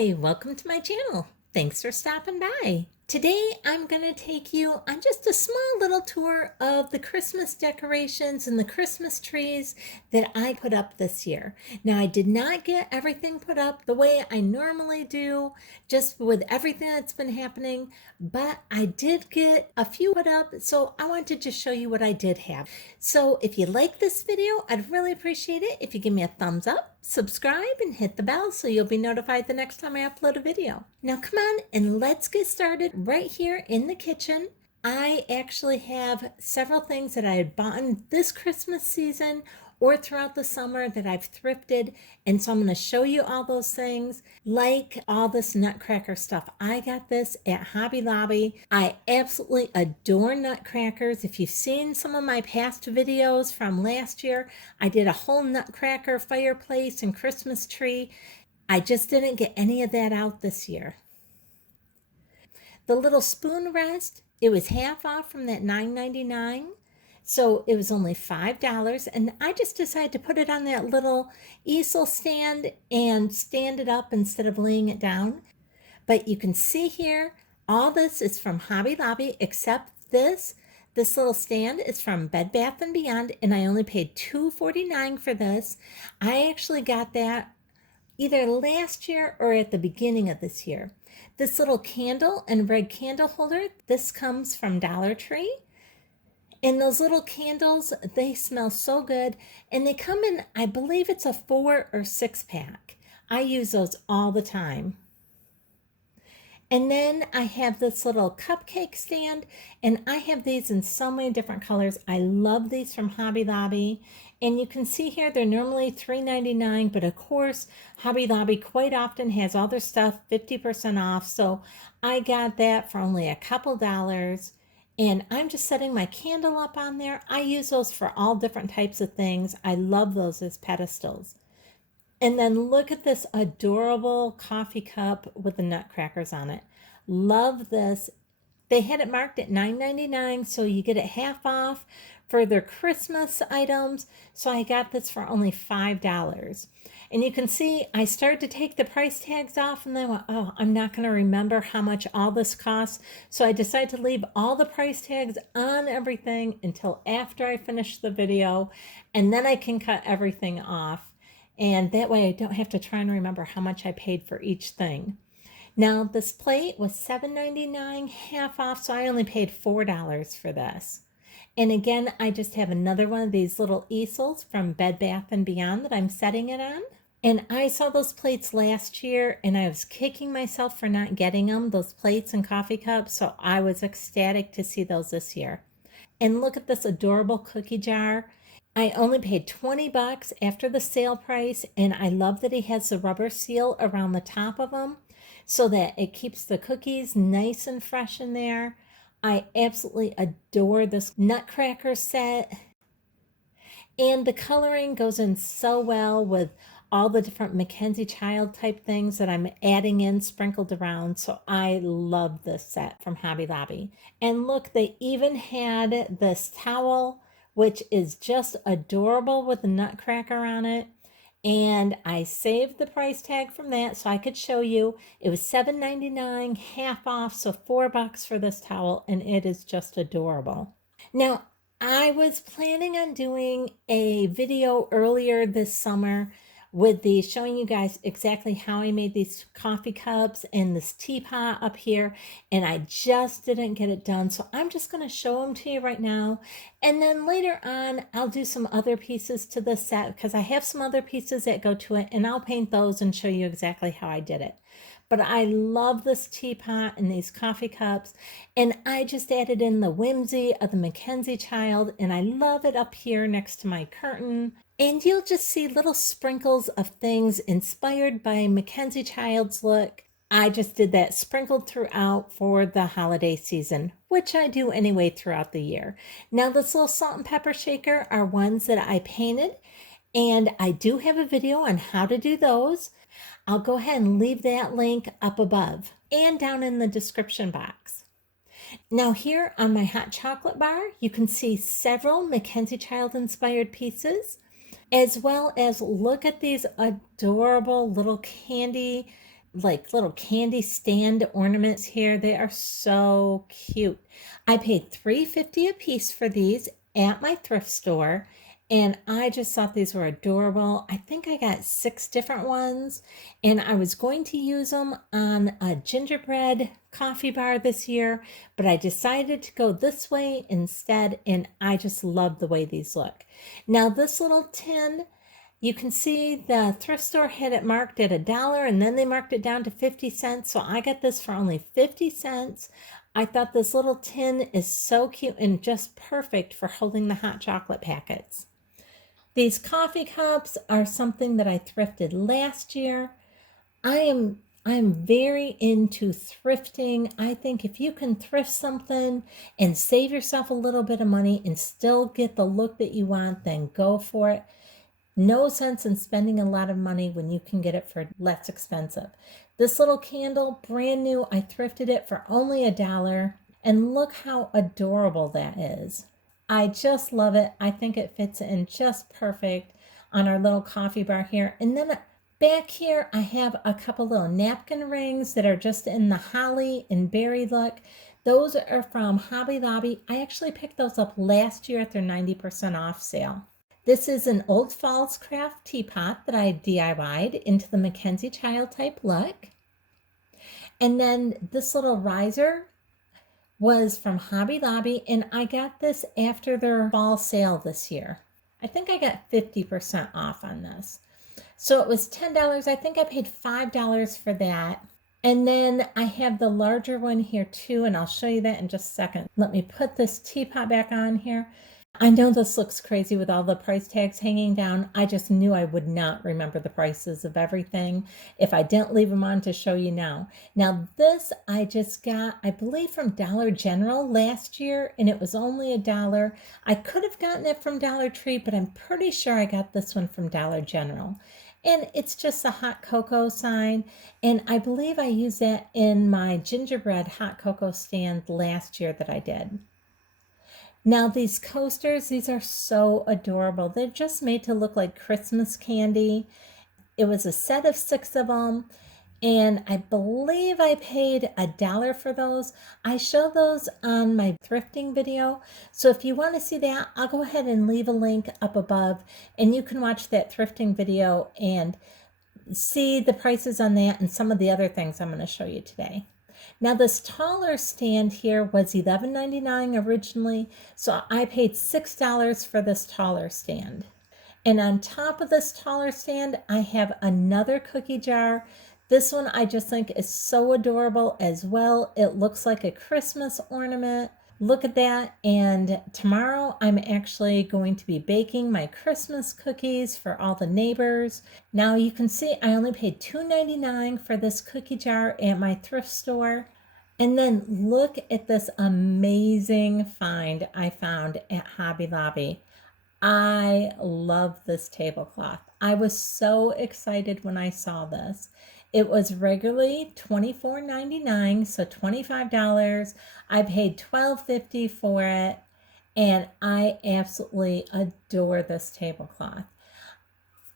Hi, welcome to my channel. Thanks for stopping by. Today I'm going to take you on just a small little tour of the Christmas decorations and the Christmas trees that I put up this year. Now I did not get everything put up the way I normally do, just with everything that's been happening, but I did get a few put up, so I wanted to just show you what I did have. So if you like this video, I'd really appreciate it if you give me a thumbs up, subscribe, and hit the bell so you'll be notified the next time I upload a video. Now come on and let's get started right here in the kitchen. I actually have several things that I had bought this Christmas season or throughout the summer that I've thrifted, and so I'm going to show you all those things, like all this nutcracker stuff. I got this at Hobby Lobby. I absolutely adore nutcrackers. If you've seen some of my past videos from last year, I did a whole nutcracker fireplace and Christmas tree. I just didn't get any of that out this year. The little spoon rest, it was half off from that $9.99. So it was only $5, and I just decided to put it on that little easel stand and stand it up instead of laying it down. But you can see here, all this is from Hobby Lobby except this. This little stand is from Bed Bath & Beyond, and I only paid $2.49 for this. I actually got that either last year or at the beginning of this year. This little candle and red candle holder, this comes from Dollar Tree. And those little candles, they smell so good. And they come in, I believe it's a 4 or 6 pack. I use those all the time. And then I have this little cupcake stand, and I have these in so many different colors. I love these from Hobby Lobby. And you can see here, they're normally $3.99, but of course, Hobby Lobby quite often has all their stuff 50% off. So I got that for only a couple dollars. And I'm just setting my candle up on there. I use those for all different types of things. I love those as pedestals. And then look at this adorable coffee cup with the nutcrackers on it. Love this. They had it marked at $9.99, so you get it half off for their Christmas items. So I got this for only $5. And you can see I started to take the price tags off, and then I went, oh, I'm not going to remember how much all this costs. So I decided to leave all the price tags on everything until after I finish the video, and then I can cut everything off. And that way I don't have to try and remember how much I paid for each thing. Now this plate was $7.99, half off, so I only paid $4 for this. And again, I just have another one of these little easels from Bed Bath & Beyond that I'm setting it on. And I saw those plates last year, and I was kicking myself for not getting them, those plates and coffee cups, so I was ecstatic to see those this year. And look at this adorable cookie jar. I only paid 20 bucks after the sale price, and I love that he has the rubber seal around the top of them so that it keeps the cookies nice and fresh in there. I absolutely adore this nutcracker set, and the coloring goes in so well with all the different Mackenzie Child type things that I'm adding in sprinkled around. So I love this set from Hobby Lobby. And look, they even had this towel, which is just adorable with the nutcracker on it. And I saved the price tag from that so I could show you. It was $7.99, half off, so $4 for this towel, and it is just adorable. Now, I was planning on doing a video earlier this summer with the showing you guys exactly how I made these coffee cups and this teapot up here, and I just didn't get it done. So I'm just going to show them to you right now. And then later on, I'll do some other pieces to the set because I have some other pieces that go to it, and I'll paint those and show you exactly how I did it. But I love this teapot and these coffee cups, and I just added in the whimsy of the Mackenzie Child, and I love it up here next to my curtain. And you'll just see little sprinkles of things inspired by Mackenzie Child's look. I just did that sprinkled throughout for the holiday season, which I do anyway throughout the year. Now this little salt and pepper shaker are ones that I painted, and I do have a video on how to do those. I'll go ahead and leave that link up above and down in the description box. Now here on my hot chocolate bar, you can see several Mackenzie Child inspired pieces, as well as look at these adorable little candy like little candy stand ornaments here. They are so cute. I paid $3.50 a piece for these at my thrift store, and I just thought these were adorable. I think I got 6 different ones, and I was going to use them on a gingerbread coffee bar this year, but I decided to go this way instead, and I just love the way these look. Now, this little tin, you can see the thrift store had it marked at $1, and then they marked it down to 50 cents. So I got this for only 50 cents. I thought this little tin is so cute and just perfect for holding the hot chocolate packets. These coffee cups are something that I thrifted last year. I'm very into thrifting. I think if you can thrift something and save yourself a little bit of money and still get the look that you want, then go for it. No sense in spending a lot of money when you can get it for less expensive. This little candle, brand new, I thrifted it for only $1, and look how adorable that is. I just love it. I think it fits in just perfect on our little coffee bar here. And then back here, I have a couple little napkin rings that are just in the holly and berry look. Those are from Hobby Lobby. I actually picked those up last year at their 90% off sale. This is an Old Falls Craft teapot that I DIY'd into the Mackenzie Child type look. And then this little riser was from Hobby Lobby, and I got this after their fall sale this year. I think I got 50% off on this. So it was $10. I think I paid $5 for that. And then I have the larger one here too, and I'll show you that in just a second. Let me put this teapot back on here. I know this looks crazy with all the price tags hanging down. I just knew I would not remember the prices of everything if I didn't leave them on to show you now. Now this I just got, I believe, from Dollar General last year, and it was only $1. I could have gotten it from Dollar Tree, but I'm pretty sure I got this one from Dollar General. And it's just a hot cocoa sign, and I believe I used that in my gingerbread hot cocoa stand last year that I did. Now these coasters, these are so adorable. They're just made to look like Christmas candy. It was a set of 6 of them, and I believe I paid $1 for those. I show those on my thrifting video, so if you want to see that, I'll go ahead and leave a link up above, and you can watch that thrifting video and see the prices on that and some of the other things I'm going to show you today. Now this taller stand here was $11.99 originally, so I paid $6 for this taller stand. And on top of this taller stand, I have another cookie jar. This one I just think is so adorable as well. It looks like a Christmas ornament. Look at that. And tomorrow I'm actually going to be baking my Christmas cookies for all the neighbors. Now you can see I only paid $2.99 for this cookie jar at my thrift store. And then look at this amazing find I found at Hobby Lobby. I love this tablecloth. I was so excited when I saw this. It was regularly $24.99, so $25. I paid $12.50 for it, and I absolutely adore this tablecloth.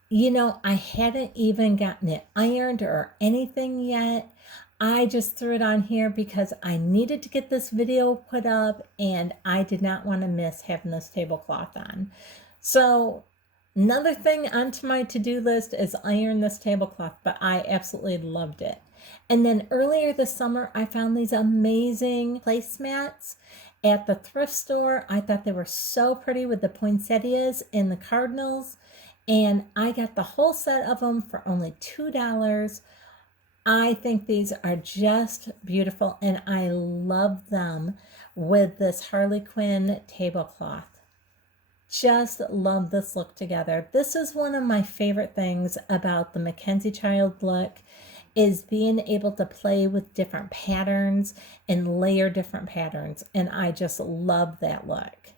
You know, I hadn't even gotten it ironed or anything yet. I just threw it on here because I needed to get this video put up, and I did not want to miss having this tablecloth on. So another thing onto my to-do list is iron this tablecloth, but I absolutely loved it. And then earlier this summer, I found these amazing placemats at the thrift store. I thought they were so pretty with the poinsettias and the cardinals, and I got the whole set of them for only $2. I think these are just beautiful, and I love them with this Harley Quinn tablecloth. Just love this look together. This is one of my favorite things about the Mackenzie Child look, is being able to play with different patterns and layer different patterns, and I just love that look.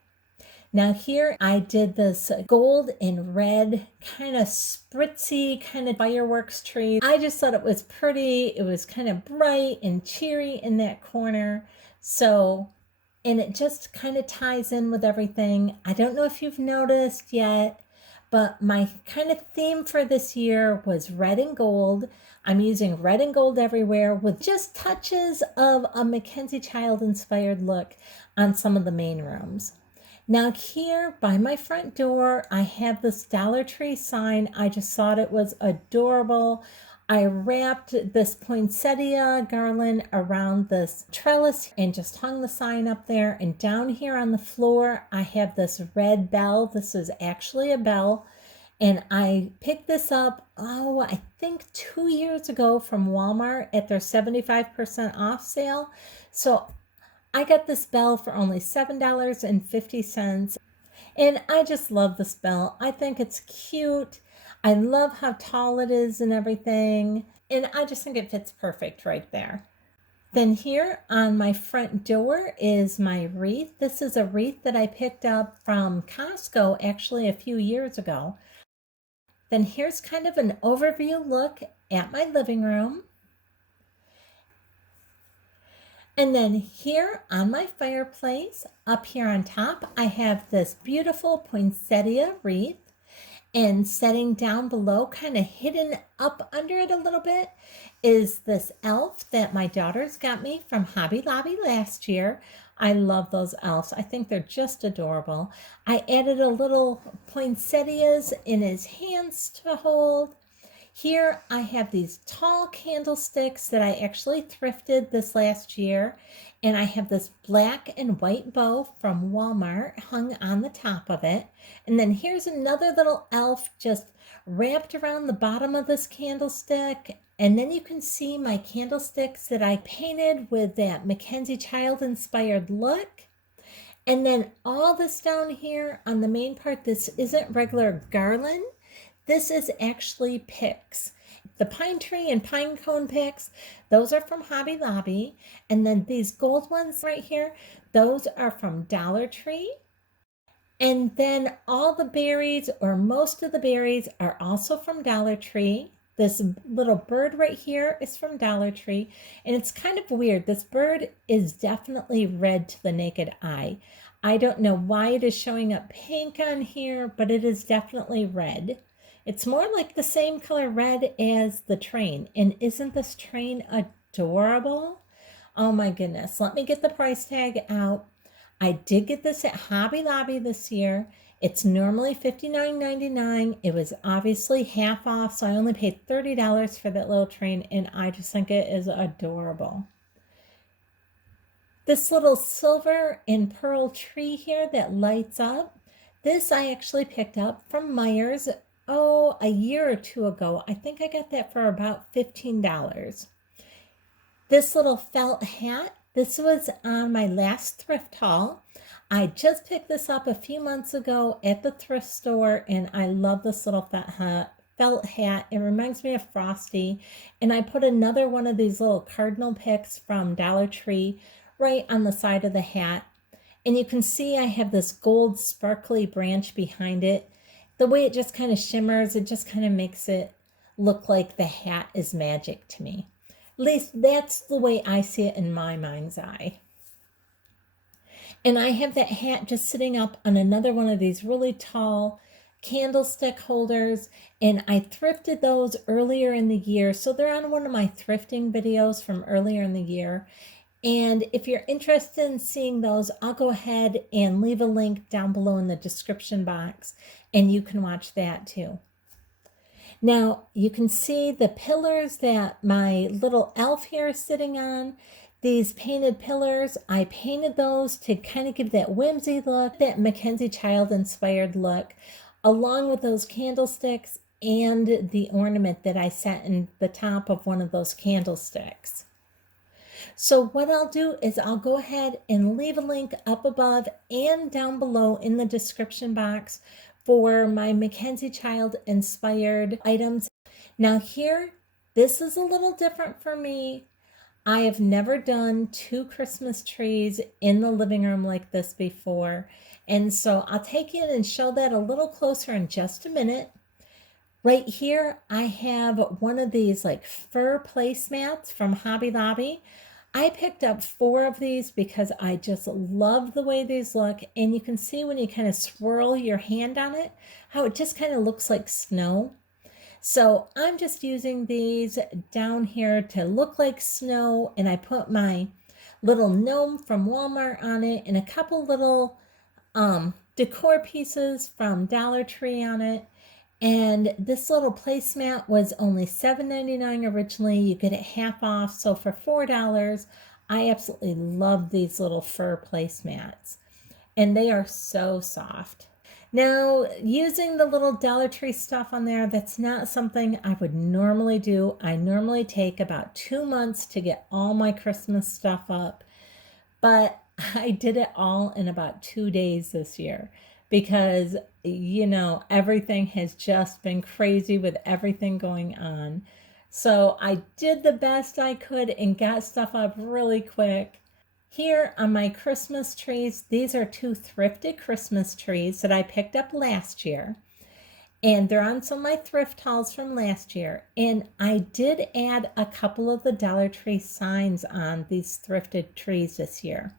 Now here I did this gold and red kind of spritzy kind of fireworks tree. I just thought it was pretty. It was kind of bright and cheery in that corner. So, and it just kind of ties in with everything. I don't know if you've noticed yet, but my kind of theme for this year was red and gold. I'm using red and gold everywhere with just touches of a Mackenzie Child inspired look on some of the main rooms. Now here by my front door, I have this Dollar Tree sign. I just thought it was adorable. I wrapped this poinsettia garland around this trellis and just hung the sign up there. And down here on the floor, I have this red bell. This is actually a bell. And I picked this up, I think 2 years ago from Walmart at their 75% off sale. So I got this bell for only $7.50. And I just love this bell. I think it's cute. I love how tall it is and everything. And I just think it fits perfect right there. Then here on my front door is my wreath. This is a wreath that I picked up from Costco actually a few years ago. Then here's kind of an overview look at my living room. And then here on my fireplace, up here on top, I have this beautiful poinsettia wreath. And setting down below, kind of hidden up under it a little bit, is this elf that my daughters got me from Hobby Lobby last year. I love those elves. I think they're just adorable. I added a little poinsettias in his hands to hold. Here I have these tall candlesticks that I actually thrifted this last year. And I have this black and white bow from Walmart hung on the top of it. And then here's another little elf just wrapped around the bottom of this candlestick. And then you can see my candlesticks that I painted with that Mackenzie Child inspired look. And then all this down here on the main part, this isn't regular garland. This is actually picks. The pine tree and pine cone picks, those are from Hobby Lobby. And then these gold ones right here, those are from Dollar Tree. And then all the berries, or most of the berries, are also from Dollar Tree. This little bird right here is from Dollar Tree. And it's kind of weird. This bird is definitely red to the naked eye. I don't know why it is showing up pink on here, but it is definitely red. It's more like the same color red as the train. And isn't this train adorable? Oh my goodness. Let me get the price tag out. I did get this at Hobby Lobby this year. It's normally $59.99. It was obviously half off, so I only paid $30 for that little train, and I just think it is adorable. This little silver and pearl tree here that lights up, this I actually picked up from Meijer's a year or two ago. I think I got that for about $15. This little felt hat, this was on my last thrift haul. I just picked this up a few months ago at the thrift store, and I love this little felt hat. It reminds me of Frosty. And I put another one of these little cardinal picks from Dollar Tree right on the side of the hat. And you can see I have this gold sparkly branch behind it. The way it just kind of shimmers, it just kind of makes it look like the hat is magic to me. At least that's the way I see it in my mind's eye. And I have that hat just sitting up on another one of these really tall candlestick holders. And I thrifted those earlier in the year. So they're on one of my thrifting videos from earlier in the year. And if you're interested in seeing those, I'll go ahead and leave a link down below in the description box, and you can watch that too. Now, you can see the pillars that my little elf here is sitting on. These painted pillars, I painted those to kind of give that whimsy look, that Mackenzie Child inspired look, along with those candlesticks and the ornament that I set in the top of one of those candlesticks. So what I'll do is I'll go ahead and leave a link up above and down below in the description box for my Mackenzie Child inspired items. Now here, this is a little different for me. I have never done 2 Christmas trees in the living room like this before. And so I'll take it and show that a little closer in just a minute. Right here, I have one of these like fur placemats from Hobby Lobby. I picked up 4 of these because I just love the way these look. And you can see when you kind of swirl your hand on it, how it just kind of looks like snow. So I'm just using these down here to look like snow, and I put my little gnome from Walmart on it and a couple little decor pieces from Dollar Tree on it. And this little placemat was only $7.99 originally. You get it half off. So for $4, I absolutely love these little fur placemats. And they are so soft. Now, using the little Dollar Tree stuff on there, that's not something I would normally do. I normally take about 2 months to get all my Christmas stuff up, but I did it all in about 2 days this year because, everything has just been crazy with everything going on. So I did the best I could and got stuff up really quick. Here on my Christmas trees, these are 2 thrifted Christmas trees that I picked up last year. And they're on some of my thrift hauls from last year. And I did add a couple of the Dollar Tree signs on these thrifted trees this year.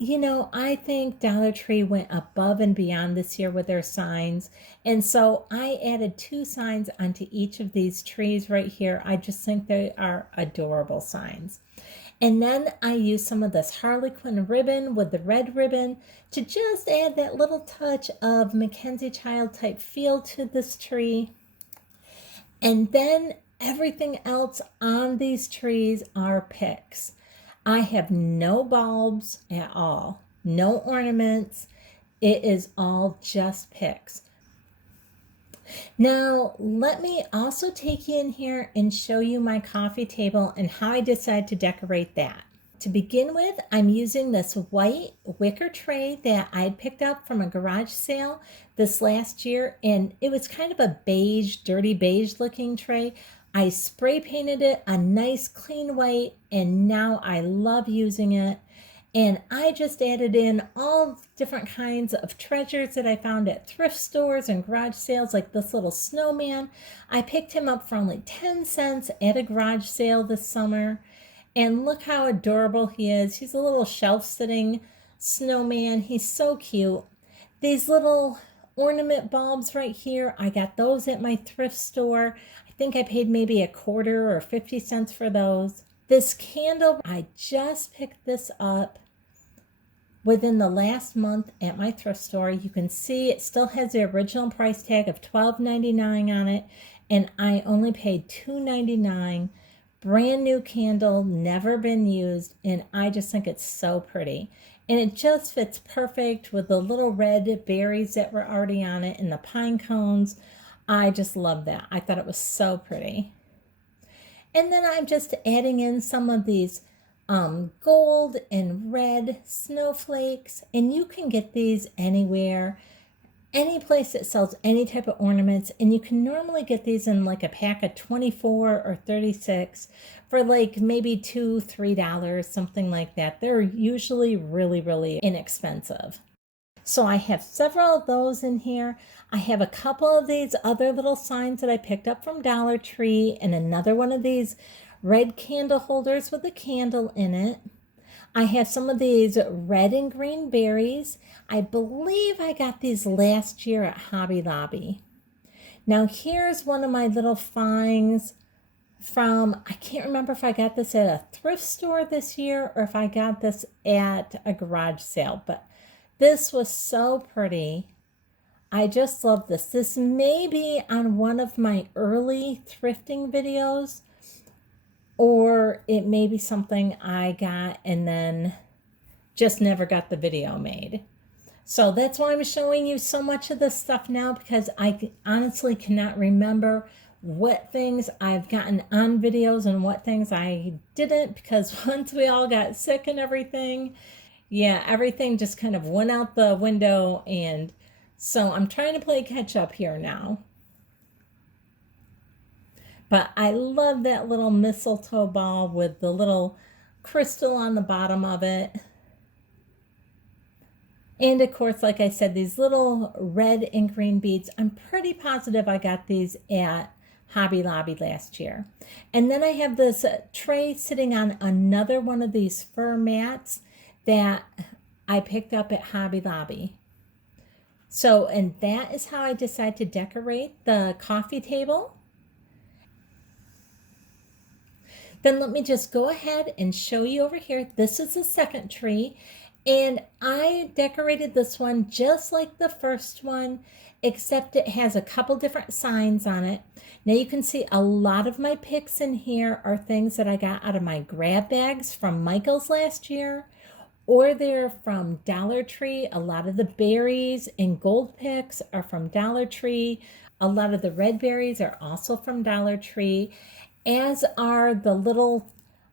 I think Dollar Tree went above and beyond this year with their signs. And so I added 2 signs onto each of these trees right here. I just think they are adorable signs. And then I used some of this Harlequin ribbon with the red ribbon to just add that little touch of Mackenzie Child type feel to this tree. And then everything else on these trees are picks. I have no bulbs at all, no ornaments. It is all just picks. Now, let me also take you in here and show you my coffee table and how I decided to decorate that. To begin with, I'm using this white wicker tray that I picked up from a garage sale this last year, and it was kind of a beige, dirty beige looking tray. I spray painted it a nice clean white, and now I love using it. And I just added in all different kinds of treasures that I found at thrift stores and garage sales, like this little snowman. I picked him up for only 10 cents at a garage sale this summer. And look how adorable he is. He's a little shelf-sitting snowman. He's so cute. These little ornament bulbs right here, I got those at my thrift store. I think I paid maybe a quarter or 50 cents for those. This candle, I just picked this up within the last month at my thrift store. You can see it still has the original price tag of $12.99 on it, and I only paid $2.99. Brand new candle, never been used, and I just think it's so pretty. And it just fits perfect with the little red berries that were already on it and the pine cones. I just love that. I thought it was so pretty. And then I'm just adding in some of these gold and red snowflakes. And you can get these anywhere, any place that sells any type of ornaments. And you can normally get these in like a pack of 24 or 36 for like maybe $2, $3, something like that. They're usually really, really inexpensive. So I have several of those in here. I have a couple of these other little signs that I picked up from Dollar Tree, and another one of these red candle holders with a candle in it. I have some of these red and green berries. I believe I got these last year at Hobby Lobby. Now here's one of my little finds from, I can't remember if I got this at a thrift store this year or if I got this at a garage sale, but this was so pretty. I just love this. This may be on one of my early thrifting videos, or it may be something I got and then just never got the video made. So that's why I'm showing you so much of this stuff now, because I honestly cannot remember what things I've gotten on videos and what things I didn't, because once we all got sick and everything, yeah, everything just kind of went out the window, and so I'm trying to play catch up here now. But I love that little mistletoe ball with the little crystal on the bottom of it. And of course, like I said, these little red and green beads, I'm pretty positive I got these at Hobby Lobby last year. And then I have this tray sitting on another one of these fur mats that I picked up at Hobby Lobby. So, and that is how I decided to decorate the coffee table. Then let me just go ahead and show you over here. This is the second tree, and I decorated this one just like the first one, except it has a couple different signs on it. Now you can see a lot of my picks in here are things that I got out of my grab bags from Michael's last year, or they're from Dollar Tree. A lot of the berries and gold picks are from Dollar Tree. A lot of the red berries are also from Dollar Tree, as are the little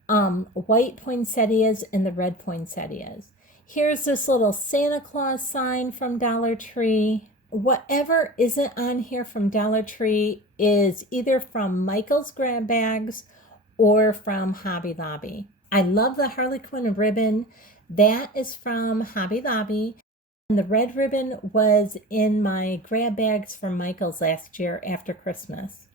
white poinsettias and the red poinsettias. Here's this little Santa Claus sign from Dollar Tree. Whatever isn't on here from Dollar Tree is either from Michael's grab bags or from Hobby Lobby. I love the Harley Quinn ribbon. That is from Hobby Lobby. And the red ribbon was in my grab bags from Michael's last year after Christmas.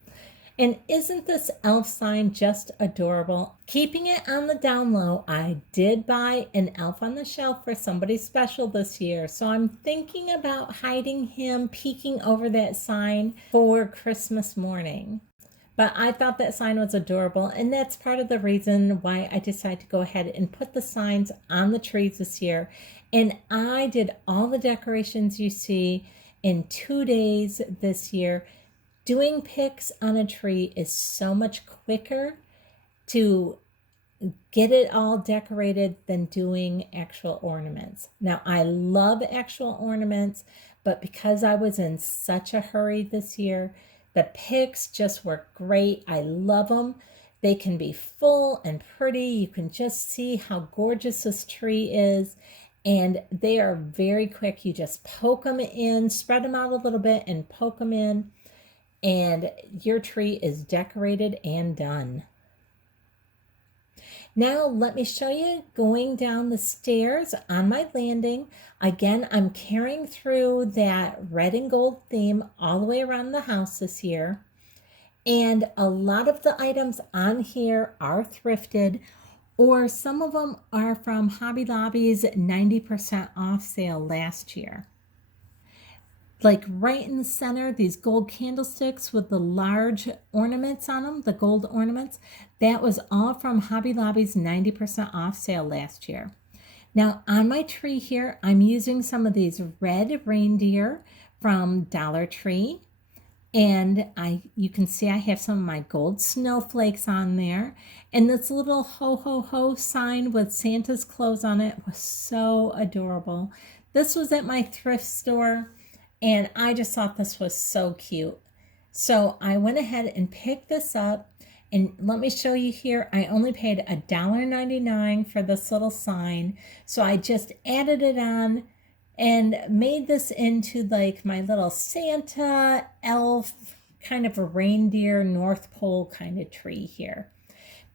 And isn't this elf sign just adorable? Keeping it on the down low, I did buy an elf on the shelf for somebody special this year. So I'm thinking about hiding him peeking over that sign for Christmas morning. But I thought that sign was adorable, and that's part of the reason why I decided to go ahead and put the signs on the trees this year. And I did all the decorations you see in 2 days this year. Doing picks on a tree is so much quicker to get it all decorated than doing actual ornaments. Now, I love actual ornaments, but because I was in such a hurry this year, the picks just work great. I love them. They can be full and pretty. You can just see how gorgeous this tree is. And they are very quick. You just poke them in, spread them out a little bit and poke them in. And your tree is decorated and done. Now let me show you going down the stairs on my landing. Again, I'm carrying through that red and gold theme all the way around the house this year. And a lot of the items on here are thrifted, or some of them are from Hobby Lobby's 90% off sale last year. Like right in the center, these gold candlesticks with the large ornaments on them, the gold ornaments, that was all from Hobby Lobby's 90% off sale last year. Now on my tree here, I'm using some of these red reindeer from Dollar Tree. And you can see I have some of my gold snowflakes on there. And this little ho ho ho sign with Santa's clothes on it was so adorable. This was at my thrift store, and I just thought this was so cute. So I went ahead and picked this up, and let me show you here. I only paid $1.99 for this little sign. So I just added it on and made this into like my little Santa elf, kind of a reindeer North Pole kind of tree here.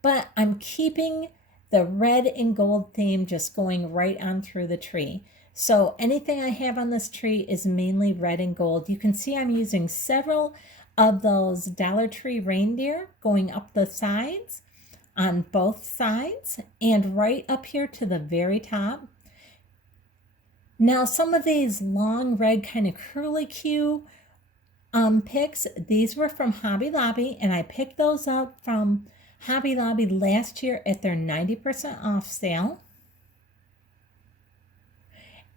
But I'm keeping the red and gold theme just going right on through the tree. So anything I have on this tree is mainly red and gold. You can see I'm using several of those Dollar Tree reindeer going up the sides, on both sides, and right up here to the very top. Now some of these long red kind of curly Q picks, these were from Hobby Lobby, and I picked those up from Hobby Lobby last year at their 90% off sale.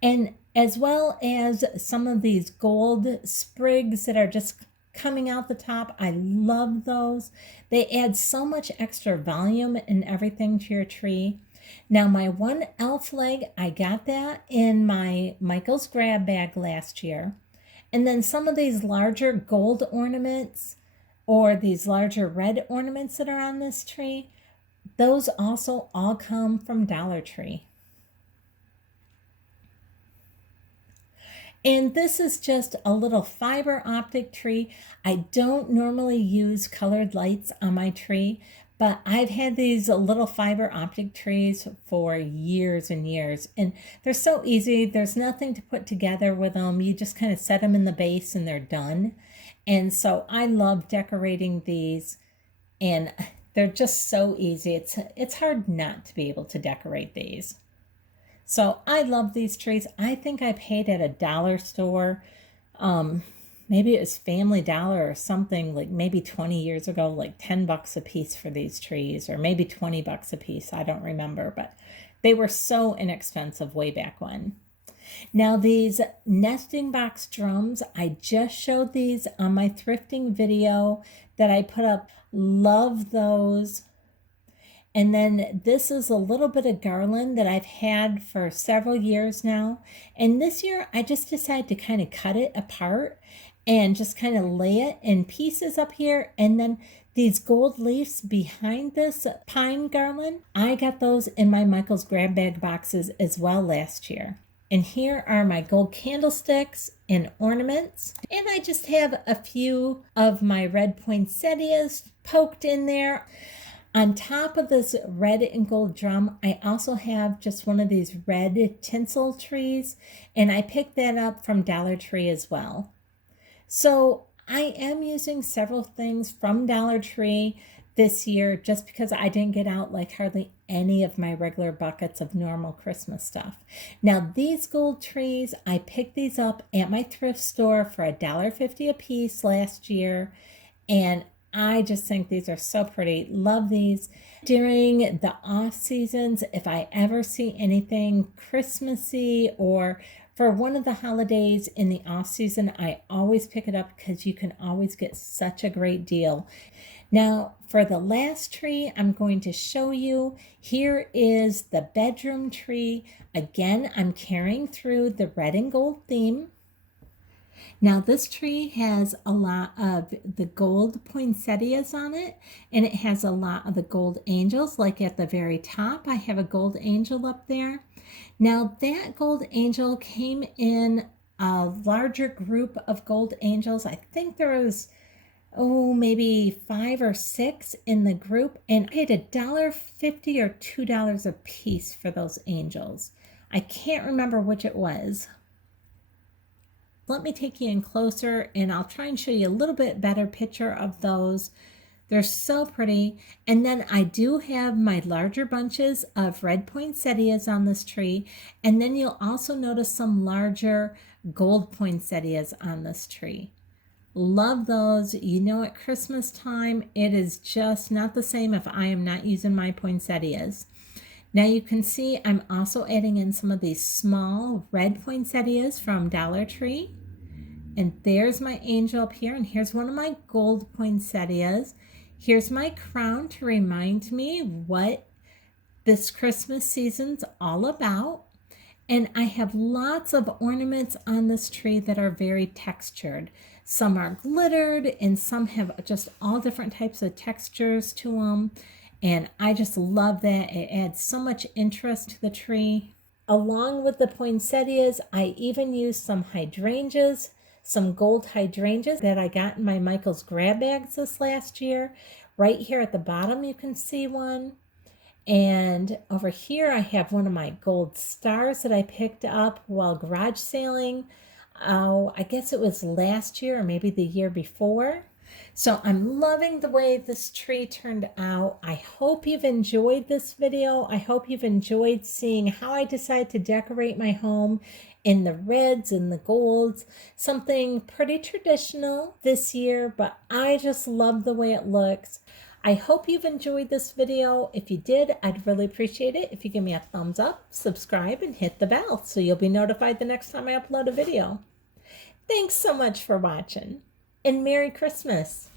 And as well as some of these gold sprigs that are just coming out the top. I love those. They add so much extra volume and everything to your tree. Now my one elf leg, I got that in my Michael's grab bag last year. And then some of these larger gold ornaments or these larger red ornaments that are on this tree, those also all come from Dollar Tree. And this is just a little fiber optic tree. I don't normally use colored lights on my tree, but I've had these little fiber optic trees for years and years, and they're so easy. There's nothing to put together with them. You just kind of set them in the base and they're done. And so I love decorating these, and they're just so easy. It's hard not to be able to decorate these. So I love these trees. I think I paid at a dollar store maybe it was Family Dollar or something, like maybe 20 years ago, like 10 bucks a piece for these trees, or maybe 20 bucks a piece. I don't remember, but they were so inexpensive way back when. Now these nesting box drums, I just showed these on my thrifting video that I put up. Love those. And then this is a little bit of garland that I've had for several years now. And this year I just decided to kind of cut it apart and just kind of lay it in pieces up here. And then these gold leaves behind this pine garland, I got those in my Michael's grab bag boxes as well last year. And here are my gold candlesticks and ornaments. And I just have a few of my red poinsettias poked in there. On top of this red and gold drum, I also have just one of these red tinsel trees, and I picked that up from Dollar Tree as well. So I am using several things from Dollar Tree this year just because I didn't get out like hardly any of my regular buckets of normal Christmas stuff. Now these gold trees, I picked these up at my thrift store for $1.50 a piece last year, and I just think these are so pretty. Love these. During the off seasons, if I ever see anything Christmassy or for one of the holidays in the off season, I always pick it up because you can always get such a great deal. Now, for the last tree I'm going to show you, here is the bedroom tree. Again, I'm carrying through the red and gold theme. Now this tree has a lot of the gold poinsettias on it, and it has a lot of the gold angels, like at the very top I have a gold angel up there. Now that gold angel came in a larger group of gold angels. I think there was maybe 5 or 6 in the group, and I paid $1.50 or $2 a piece for those angels. I can't remember which it was. Let me take you in closer and I'll try and show you a little bit better picture of those. They're so pretty. And then I do have my larger bunches of red poinsettias on this tree. And then you'll also notice some larger gold poinsettias on this tree. Love those. You know, at Christmas time, it is just not the same if I am not using my poinsettias. Now you can see I'm also adding in some of these small red poinsettias from Dollar Tree. And there's my angel up here, and here's one of my gold poinsettias. Here's my crown to remind me what this Christmas season's all about. And I have lots of ornaments on this tree that are very textured. Some are glittered and some have just all different types of textures to them. And I just love that. It adds so much interest to the tree. Along with the poinsettias, I even used some hydrangeas, some gold hydrangeas that I got in my Michael's grab bags this last year. Right here at the bottom, you can see one. And over here, I have one of my gold stars that I picked up while garage sailing. I guess it was last year or maybe the year before. So I'm loving the way this tree turned out. I hope you've enjoyed this video. I hope you've enjoyed seeing how I decided to decorate my home in the reds and the golds. Something pretty traditional this year, but I just love the way it looks. I hope you've enjoyed this video. If you did, I'd really appreciate it if you give me a thumbs up, subscribe, and hit the bell so you'll be notified the next time I upload a video. Thanks so much for watching, and Merry Christmas!